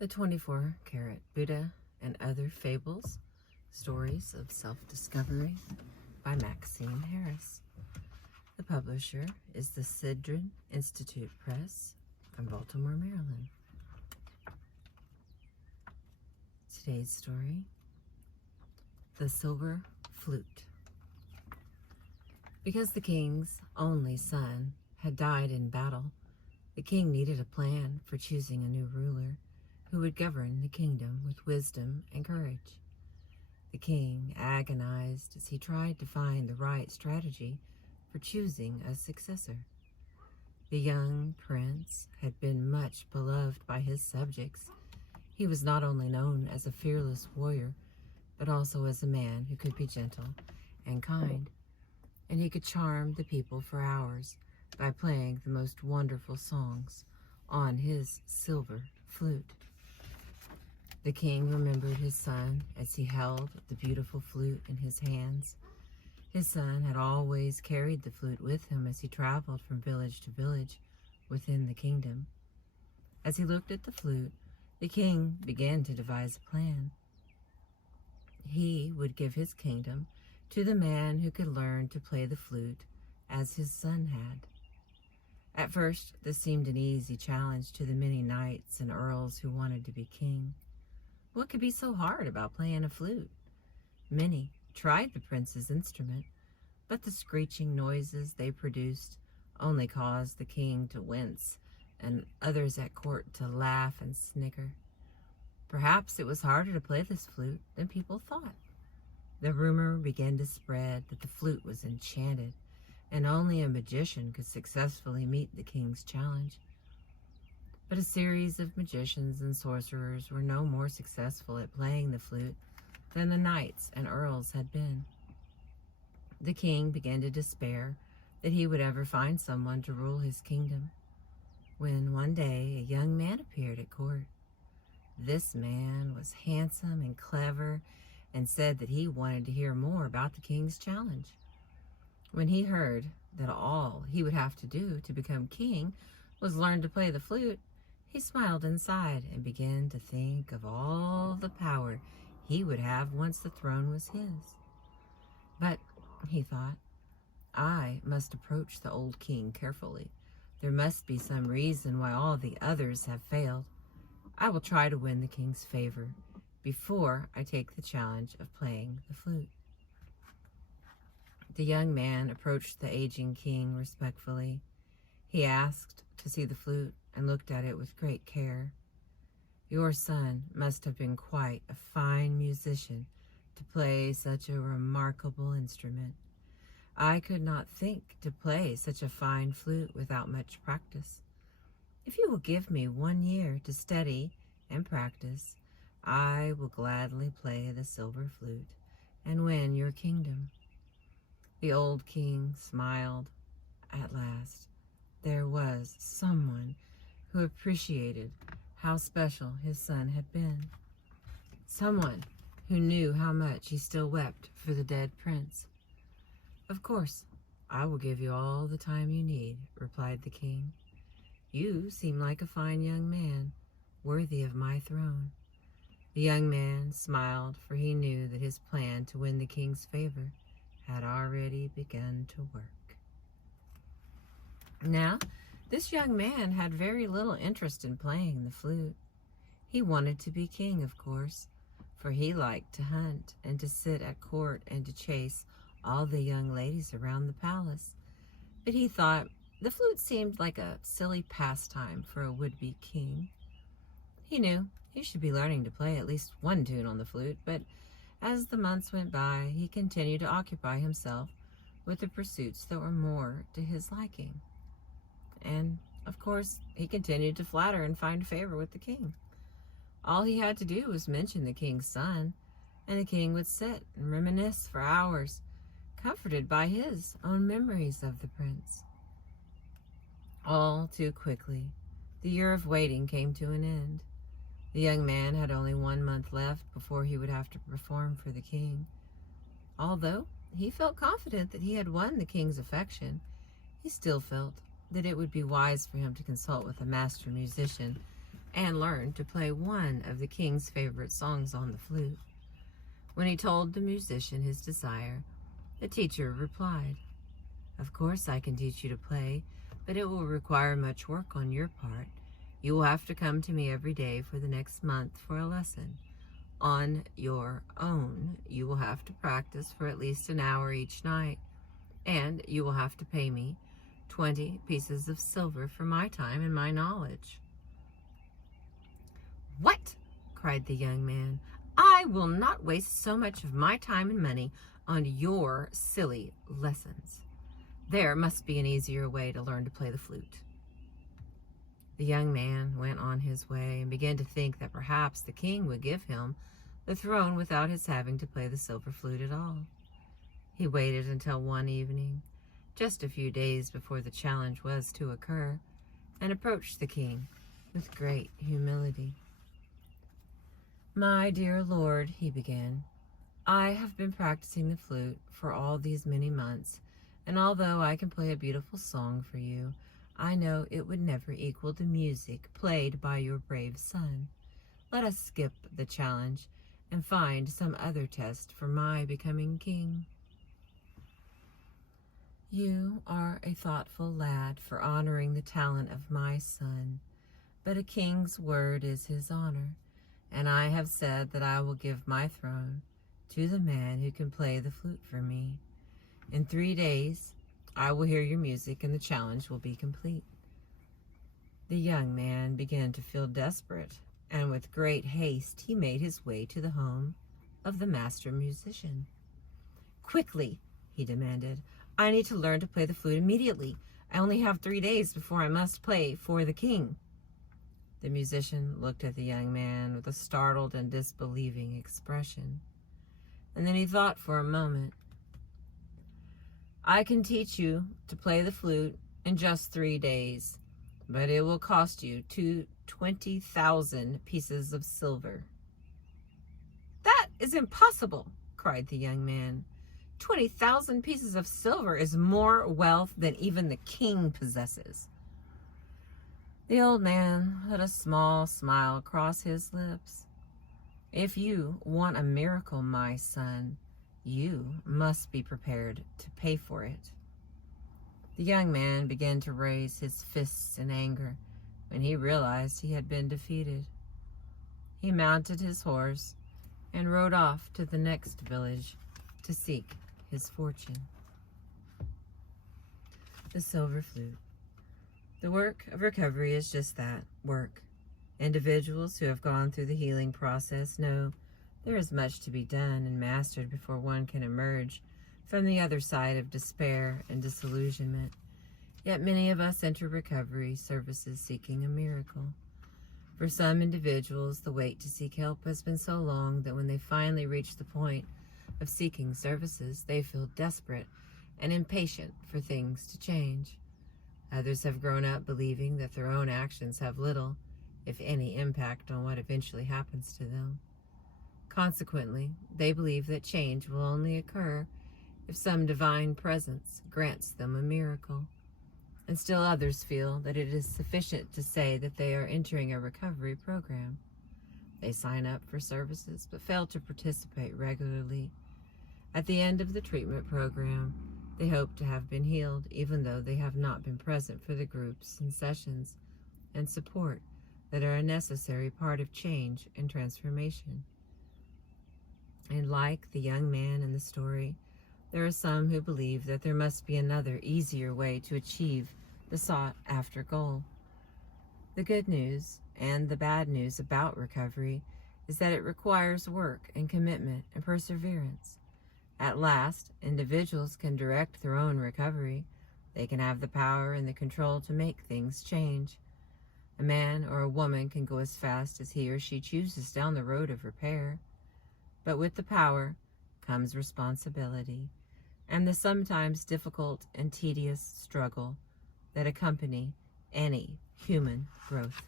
The 24-Carat Buddha and Other Fables, Stories of Self-Discovery by Maxine Harris. The publisher is the Sidran Institute Press from Baltimore, Maryland. Today's story, The Silver Flute. Because the king's only son had died in battle, the king needed a plan for choosing a new ruler who would govern the kingdom with wisdom and courage. The king agonized as he tried to find the right strategy for choosing a successor. The young prince had been much beloved by his subjects. He was not only known as a fearless warrior, but also as a man who could be gentle and kind, and he could charm the people for hours by playing the most wonderful songs on his silver flute. The king remembered his son as he held the beautiful flute in his hands. His son had always carried the flute with him as he traveled from village to village within the kingdom. As he looked at the flute, the king began to devise a plan. He would give his kingdom to the man who could learn to play the flute as his son had. At first, this seemed an easy challenge to the many knights and earls who wanted to be king. What could be so hard about playing a flute? Many tried the prince's instrument, but the screeching noises they produced only caused the king to wince and others at court to laugh and snicker. Perhaps it was harder to play this flute than people thought. The rumor began to spread that the flute was enchanted, and only a magician could successfully meet the king's challenge. But a series of magicians and sorcerers were no more successful at playing the flute than the knights and earls had been. The king began to despair that he would ever find someone to rule his kingdom, when one day a young man appeared at court. This man was handsome and clever and said that he wanted to hear more about the king's challenge. When he heard that all he would have to do to become king was learn to play the flute, he smiled inside and began to think of all the power he would have once the throne was his. But, he thought, I must approach the old king carefully. There must be some reason why all the others have failed. I will try to win the king's favor before I take the challenge of playing the flute. The young man approached the aging king respectfully. He asked to see the flute and looked at it with great care. Your son must have been quite a fine musician to play such a remarkable instrument. I could not think to play such a fine flute without much practice. If you will give me 1 year to study and practice, I will gladly play the silver flute and win your kingdom. The old king smiled. At last, there was someone who appreciated how special his son had been. Someone who knew how much he still wept for the dead prince. Of course, I will give you all the time you need, replied the king. You seem like a fine young man, worthy of my throne. The young man smiled, for he knew that his plan to win the king's favor had already begun to work. Now, this young man had very little interest in playing the flute. He wanted to be king, of course, for he liked to hunt and to sit at court and to chase all the young ladies around the palace. But he thought the flute seemed like a silly pastime for a would-be king. He knew he should be learning to play at least one tune on the flute, but as the months went by, he continued to occupy himself with the pursuits that were more to his liking. And, of course, he continued to flatter and find favor with the king. All he had to do was mention the king's son, and the king would sit and reminisce for hours, comforted by his own memories of the prince. All too quickly, the year of waiting came to an end. The young man had only 1 month left before he would have to perform for the king. Although he felt confident that he had won the king's affection, he still felt that it would be wise for him to consult with a master musician and learned to play one of the king's favorite songs on the flute. When he told the musician his desire, the teacher replied, "Of course I can teach you to play, but it will require much work on your part. You will have to come to me every day for the next month for a lesson. On your own, you will have to practice for at least an hour each night, and you will have to pay me 20 pieces of silver for my time and my knowledge." "What?" cried the young man. "I will not waste so much of my time and money on your silly lessons. There must be an easier way to learn to play the flute." The young man went on his way and began to think that perhaps the king would give him the throne without his having to play the silver flute at all. He waited until one evening, just a few days before the challenge was to occur, and approached the king with great humility. "My dear lord," he began, "I have been practicing the flute for all these many months, and although I can play a beautiful song for you, I know it would never equal the music played by your brave son. Let us skip the challenge and find some other test for my becoming king. You are a thoughtful lad for honoring the talent of my son, but a king's word is his honor, and I have said that I will give my throne to the man who can play the flute for me. In 3 days, I will hear your music and the challenge will be complete." The young man began to feel desperate, and with great haste he made his way to the home of the master musician. "Quickly," he demanded, "I need to learn to play the flute immediately. I only have 3 days before I must play for the king." The musician looked at the young man with a startled and disbelieving expression, and then he thought for a moment. "I can teach you to play the flute in just 3 days, but it will cost you 20,000 pieces of silver." "That is impossible," cried the young man. 20,000 pieces of silver is more wealth than even the king possesses." The old man let a small smile cross his lips. "If you want a miracle, my son, you must be prepared to pay for it." The young man began to raise his fists in anger when he realized he had been defeated. He mounted his horse and rode off to the next village to seek his fortune. The silver flute. The work of recovery is just that, work. Individuals who have gone through the healing process know there is much to be done and mastered before one can emerge from the other side of despair and disillusionment. Yet many of us enter recovery services seeking a miracle. For some individuals, the wait to seek help has been so long that when they finally reach the point of seeking services, they feel desperate and impatient for things to change. Others have grown up believing that their own actions have little, if any, impact on what eventually happens to them. Consequently, they believe that change will only occur if some divine presence grants them a miracle. And still others feel that it is sufficient to say that they are entering a recovery program. They sign up for services but fail to participate regularly. At the end of the treatment program, they hope to have been healed, even though they have not been present for the groups and sessions and support that are a necessary part of change and transformation. And like the young man in the story, there are some who believe that there must be another, easier way to achieve the sought-after goal. The good news and the bad news about recovery is that it requires work and commitment and perseverance. At last, individuals can direct their own recovery. They can have the power and the control to make things change. A man or a woman can go as fast as he or she chooses down the road of repair. But with the power comes responsibility and the sometimes difficult and tedious struggle that accompany any human growth.